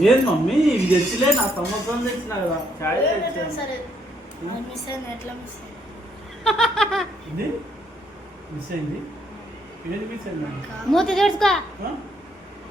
లేదు మమ్మీ ఇవి తెచ్చిలే నా సంవత్సరం తెచ్చినా కదా మిస్ అయింది మూతి తెడుచుకో.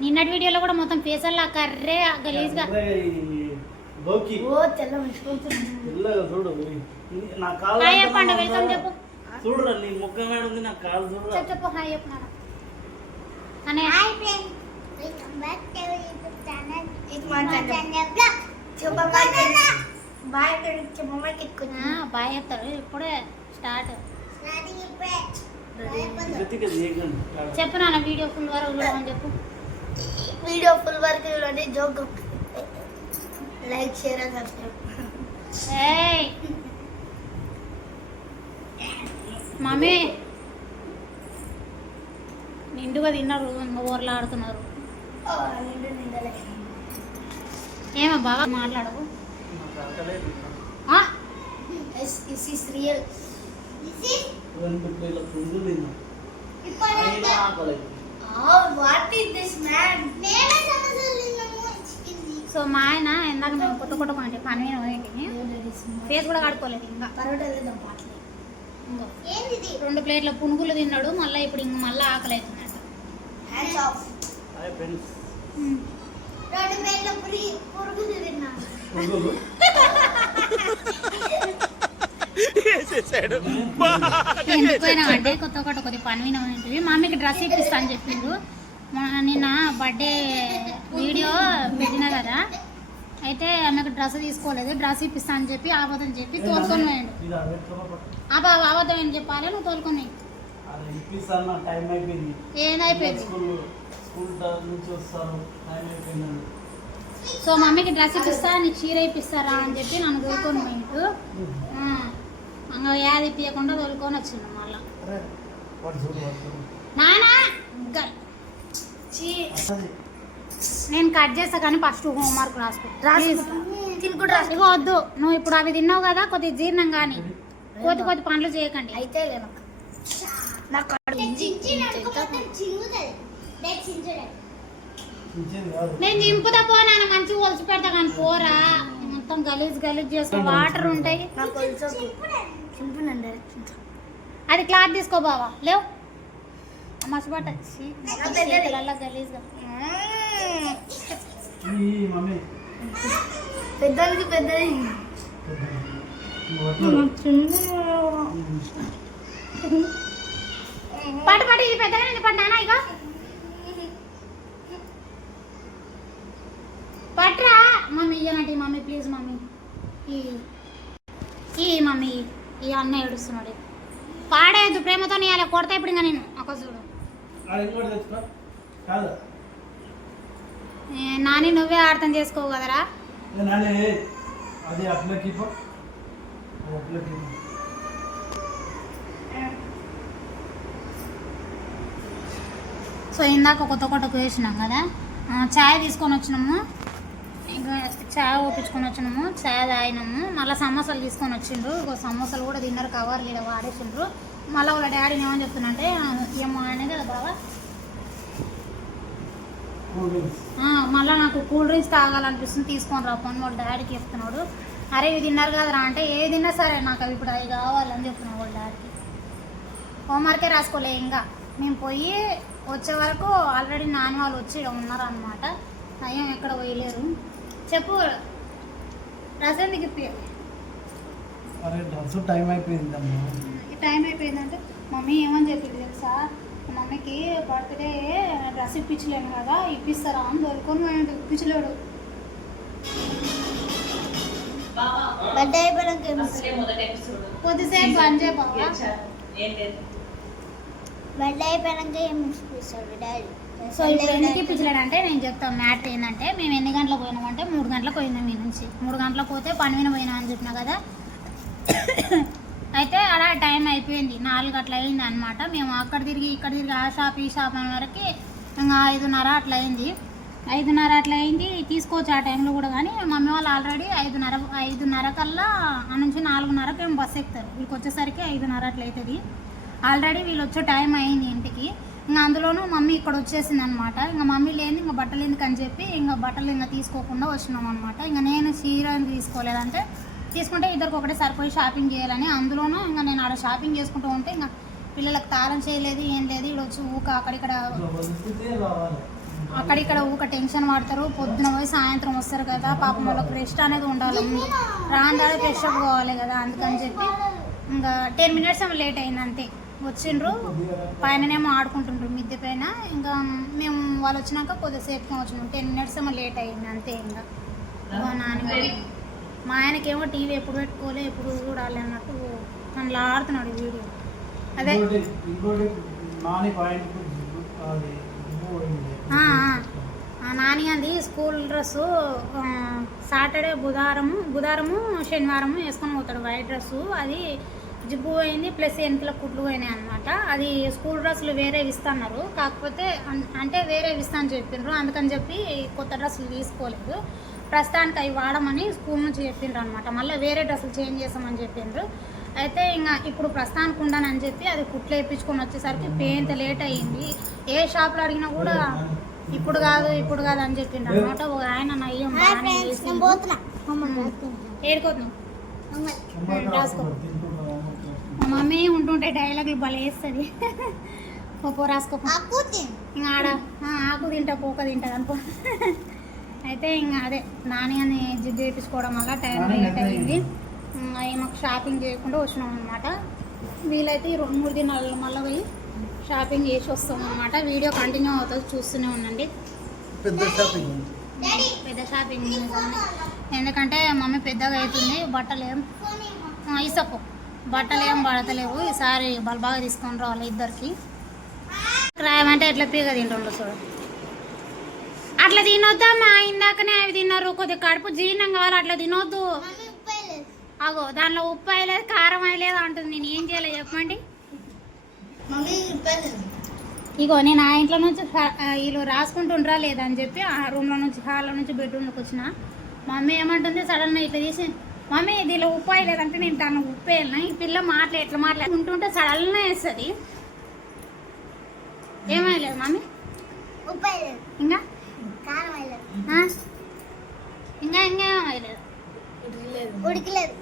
నిన్నటి వీడియోలో కూడా మొత్తం ఫేసల్లా కర్రే గలీజ్గా చూడు నా కాలు వెల్కమ్ చెప్పు. చూడరా నీ ముఖం ఉంది నా కాలు చూడు చెప్పు. హాయ్ చెప్పు నాన్న. బాయ్ చెప్తారు ఇప్పుడే స్టార్ట్. చెప్పు నాన్న. వీడియో ఫుల్ వరకు చూడమని చెప్పు. వీడియో ఫుల్ వరకు చూడండి. Joke like share and subscribe. Mummy నిండుగా తిన్నారు, ఊర్లో ఆడుతున్నారు. ఏమో బాగా మాట్లాడవు. సో మా ఆయన ఇందాక మేము కొత్త కొట్టుకుంటే పని ఫేస్ కూడా కడుకోలేదు. ఇంకా ఇంకా 2 ప్లేట్ల పునుగులు తిన్నాడు. మళ్ళీ ఇప్పుడు ఇంక మళ్ళీ ఆకలి అవుతుందంట. ఎందుకైనా అంటే కొత్త కొద్ది పని వినవి. మమ్మీకి డ్రెస్ ఇప్పిస్తా అని చెప్పిండు. నిన్న బర్త్డే వీడియో పెట్టినా కదా, అయితే ఆమెకు డ్రెస్ తీసుకోలేదు. డ్రెస్ ఇప్పిస్తా అని చెప్పి ఆబద్ధం చెప్పి తోలుకొని పోయాడు. ఆబద్ధం ఏం చెప్పాలి, నువ్వు తోలుకొని ఏదైపోయింది. సో మమ్మీకి డ్రెస్ ఇప్పిస్తా, నీకు చీర ఇప్పిస్తారా అని చెప్పి నన్ను తోలుకొని పోయిండు. యాది ఇప్పకుండా తోలుకొని వచ్చిండు. మళ్ళా నానా నేను కట్ చేస్తా కానీ ఫస్ట్ హోంవర్క్ రాసుకో. వద్దు, నువ్వు ఇప్పుడు అవి తిన్నావు కదా, కొద్దిగా జీర్ణం కానీ కొద్ది పనులు చేయకండి. అయితే నేను చింపుతా పోనా, మంచిగా ఒలిచి పెడతా కానీ పోరా. మొత్తం గలీజ్ చేసుకో. వాటర్ ఉంటాయి. అది క్లాత్ తీసుకో బావా. లేవు మసిబట్ట గలీజ్గా. పెద్దలకి పెద్దది పట్టు ఈ పెద్దగా నేను పడ్డానా. ఇక పట్రా మమ్మీ. ఇయ్యనంటే మమ్మీ ప్లీజ్ మమ్మీ. ఈ మమ్మీ ఈ అన్న ఏడుస్తున్నాడు. పాడేది ప్రేమతో నీ అలా కొడతా. ఇప్పుడు ఇంకా నేను ఒక చూడు నాని నువ్వే అర్థం చేసుకోవు కదరా. సో ఇందాక కొత్త వేసినాం కదా, ఛాయ్ తీసుకొని వచ్చినాము. ఇంకా ఛాయ్ ఓపించుకొని వచ్చినాము. ఛాయ్ తాగినాము. మళ్ళీ సమోసాలు తీసుకొని వచ్చిండ్రు. సమోసాలు కూడా తిన్నారు. కవర్ లేదా వాడేసిండ్రు. మళ్ళీ వాళ్ళ డాడీని ఏమని చెప్తున్నంటే ఏమో అనేది కదా బాగా, మళ్ళీ నాకు కూల్ డ్రింక్స్ తాగాలనిపిస్తుంది, తీసుకొని రాపోని వాళ్ళ డాడీకి చెప్తున్నాడు. అరే ఇవి తిన్నారు కదరా అంటే, ఏ తిన్నా సరే నాకు అవి ఇప్పుడు అవి కావాలని చెప్తున్నాడు వాళ్ళ డాడీకి. హోంవర్కే రాసుకోలే. ఇంకా మేము పోయి వచ్చే వరకు ఆల్రెడీ నాన్న వాళ్ళు వచ్చి ఉన్నారనమాట. నయం ఎక్కడ పోయలేరు. చెప్పు రసందికి ఇప్పియాలి. టైం అయిపోయిందంటే మమ్మీ ఏమని చెప్పింది తెలుసా, మమ్మీకి బర్త్డే డ్రెస్ ఇప్పించలేము కదా, ఇప్పిస్తారా అని తోలుకొని ఇప్పించలేడు. కొద్దిసేపు బంద్ చేయ బాబా. సో ఇప్పుడు ఎందుకు ఇప్పించలేడంటే నేను చెప్తాను. మ్యాటర్ ఏంటంటే, మేము ఎన్ని గంటలకు పోయినామంటే 3 గంటలకు పోయినాం. మీ నుంచి 3 గంటలకు పోతే పని పోయినా అని చెప్పినా కదా. అయితే అలా టైం అయిపోయింది. 4 అట్లా అయింది అనమాట. మేము అక్కడ తిరిగి ఇక్కడ తిరిగి ఆ షాప్ ఈ షాప్ అనే వరకు ఇంకా 5:30 అట్లా అయింది. 5:30 అట్లా అయింది. తీసుకోవచ్చు ఆ టైంలో కూడా. కానీ మమ్మీ వాళ్ళు ఆల్రెడీ 5:30 కల్లా ఆ నుంచి 4:30కి ఏమో బస్సు ఎక్కుతారు. వీళ్ళకి వచ్చేసరికి 5:30 అట్లా అవుతుంది. ఆల్రెడీ వీళ్ళు వచ్చే టైం అయింది ఇంటికి. ఇంకా అందులోనూ మమ్మీ ఇక్కడ వచ్చేసింది అనమాట. ఇంకా మమ్మీ లేని ఇంకా బట్టలు ఎందుకు అని చెప్పి ఇంకా బట్టలు ఇంకా తీసుకోకుండా వచ్చినాం అనమాట. ఇంకా నేను చీర తీసుకోలేదంటే తీసుకుంటే ఇద్దరికి ఒకటే సరిపోయి షాపింగ్ చేయాలని, అందులోనూ ఇంకా నేను ఆడ షాపింగ్ చేసుకుంటూ ఉంటే ఇంకా పిల్లలకు తాళం చేయలేదు ఏం లేదు. ఇక్కడ వచ్చి ఊక అక్కడిక్కడ ఊక టెన్షన్ పడతారు. పొద్దున పోయి సాయంత్రం వస్తారు కదా, పాపం వాళ్ళకి రెస్ట్ అనేది ఉండాలి, రాందాడే ఫ్రెష్ అప్ కావాలి కదా. అందుకని చెప్పి ఇంకా 10 minutes ఏమో లేట్ అయింది అంతే. వచ్చిండ్రు పైననేమో ఆడుకుంటుండ్రు మిద్దె పైన. ఇంకా మేము వాళ్ళు వచ్చినాక కొద్దిసేపుగా వచ్చినాం. 10 minutes ఏమో లేట్ అయింది అంతే. ఇంకా నాన్న మా ఆయనకేమో టీవీ ఎప్పుడు పెట్టుకోలే ఎప్పుడు చూడాలి అన్నట్టు అందులో ఆడుతున్నాడు వీడియో. అదే నాని అది స్కూల్ డ్రెస్సు సాటర్డే బుధవారము శనివారము వేసుకొని పోతాడు వైట్ డ్రెస్సు. అది జిబ్బు పోయింది ప్లస్ వెనకల కుట్లు పోయినాయి అనమాట. అది స్కూల్ డ్రెస్సులు వేరే ఇస్తున్నారు, కాకపోతే అంటే వేరే ఇస్తా అని చెప్పిండ్రు. అందుకని చెప్పి కొత్త డ్రెస్సులు తీసుకోలేదు. ప్రస్తుతానికి అవి వాడమని స్కూల్ నుంచి చెప్పిండ్రు అనమాట. మళ్ళీ వేరే డ్రెస్సులు చేంజ్ చేస్తామని చెప్పిండ్రు. అయితే ఇంకా ఇప్పుడు ప్రస్తుతానికి ఉండాలని చెప్పి అది కుట్లు వేయించుకొని వచ్చేసరికి పేంత లేట్ అయ్యింది. ఏ షాప్లో అడిగినా కూడా ఇప్పుడు కాదు అని చెప్పిండ్రు అనమాట. ఒక ఆయన నయ్యం ఏడుకోతున్నాం రాసుకో. మా మమ్మీ ఉంటుంటే డైలాగులు భలే వేస్తుంది. పో రాసుకో. ఇంకా ఆడ ఆకు తింటా పోక తింటుంది అనుకో. అయితే ఇంకా అదే నాని అని జిడ్డు వేయించుకోవడం వల్ల టైం లేట్ అయ్యింది. మాకు షాపింగ్ చేయకుండా వచ్చినాం అనమాట. వీలైతే 2-3 దినాలలో మళ్ళీ పోయి షాపింగ్ చేసి వస్తాం అనమాట. వీడియో కంటిన్యూ అవుతుంది, చూస్తూనే ఉండండి. పెద్ద షాపింగ్ ఎందుకంటే మమ్మీ పెద్దగా అవుతుంది. బట్టలు ఏం పడతలేవు. ఈసారి బాగా తీసుకొని రావాలి ఇద్దరికి. రాయమంటే ఎట్లా పీగ తింటుండ్రు చూడు. అట్లా తినొద్దమ్మా, ఇందాకనే అవి తిన్నారు. కొద్దిగా కడుపు జీర్ణం కావాలి, అట్లా తినొద్దు. అగో దానిలో ఉప్పు అయ్యలేదు కారం అయ్యలేదు అంటుంది. నేను ఏం చేయాలి చెప్పండి. ఇగో నేను ఆ ఇంట్లో నుంచి వీళ్ళు రాసుకుంటుండ్రా లేదని చెప్పి ఆ రూమ్లో నుంచి హాల్లో నుంచి బెడ్రూమ్లోకి వచ్చిన. మమ్మీ ఏమంటుంది సడన్గా ఇట్లా తీసి, మమ్మీ దీనిలో ఉప్పు అయ్యలేదంటే నేను దాన్ని ఉప్పు వేయాలి. ఈ పిల్ల ఎట్లా మాట్లాడుకుంటుంటే సడన్గా వేస్తుంది. ఏమయ్యలేదు మమ్మీ? ఇంకా ఇంకేమయ్యలేదు, ఉడికలేదు.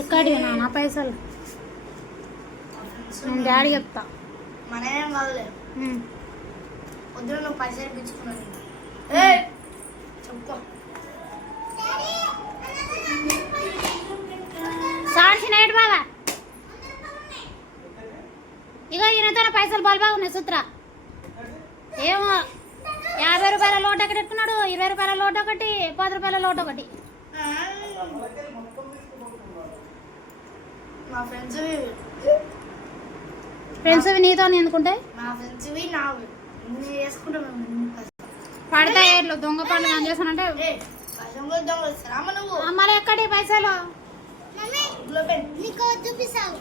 ఎక్కడివి నా పైసలు? నేను డాడీ చెప్తా. మనమేం కాదులేదు. పొద్దున నువ్వు పైసలు ఇప్పించుకున్నాను చెప్పుకో. సాక్షినేడు బాగా ఇగో ఈయనతో పైసలు బాగా ఉన్నాయి సూత్ర. ఏమో 50 రూపాయల లోటు ఒకటి ఎట్టుకున్నాడు, 20 రూపాయల లోటు ఒకటి, 10 రూపాయల లోటు ఒకటి. మా ఫ్రెండ్స్ నీతో ఎందుకుంటాయి? మా ఫ్రెండ్స్వి నావి వేసుకుంటాం. పడతాయి ఎట్లు దొంగ పనులు ఏం చేస్తానంటే మళ్ళీ ఎక్కడి పైసలు చూపిస్తావు.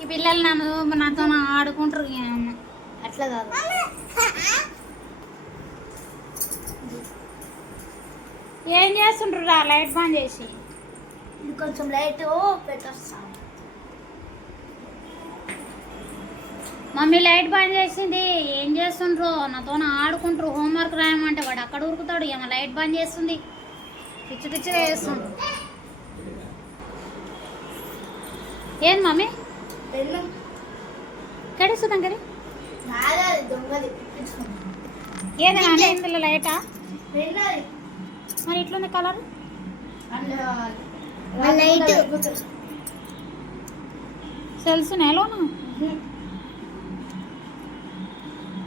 ఈ పిల్లలు నాతో ఆడుకుంటారు. అట్లా కాదు, ఏం చేస్తుంటారు రా లైట్ బంద్ చేసి. ఇది కొంచెం లైట్ పెట్టొస్తాను. మమ్మీ లైట్ బంద్ చేసింది. ఏం చేస్తుండ్రు నాతో ఆడుకుంటారు. హోంవర్క్ రాయమంటే వాడు అక్కడ ఉరుకుతాడు. ఏమో లైట్ బంద్ చేస్తుంది, పిచ్చి పిచ్చిగా చేస్తుండ్రు. ఏంది మమ్మీ కడి చూద్దాం కడి ఏదైనా ఇందులో లైటా? మరి ఇట్లుంది కలర్ సెల్స్ నేలోనా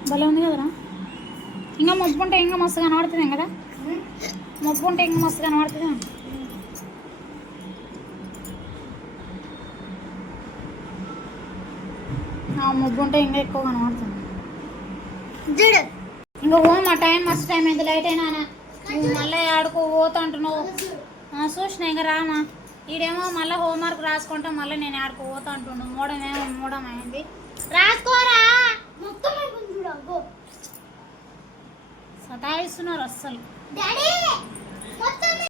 భలే ఉంది కదరా. ఇంకా మొప్పు ఉంటే ఇంకా మస్తు కనబడుతుంది కదా. మొప్పు ఉంటే ఇంకా మస్తు కనబడుతుంది. మొబ్బు ఉంటే ఇంకా ఎక్కువ కనబడుతుంది. ఇంకా మా టైం మస్తు టైం అయింది. లైట్ అయినా మళ్ళీ ఆడుకో పోతా అంటున్నావు. చూసిన ఇంకా రామా. ఈడేమో మళ్ళీ హోంవర్క్ రాసుకుంటాం, మళ్ళీ నేను ఆడుకో పోతా అంటున్నాను. మూడం అయింది. రాసుకోరా సతాయిస్తున్నారు అస్సలు. డాడీ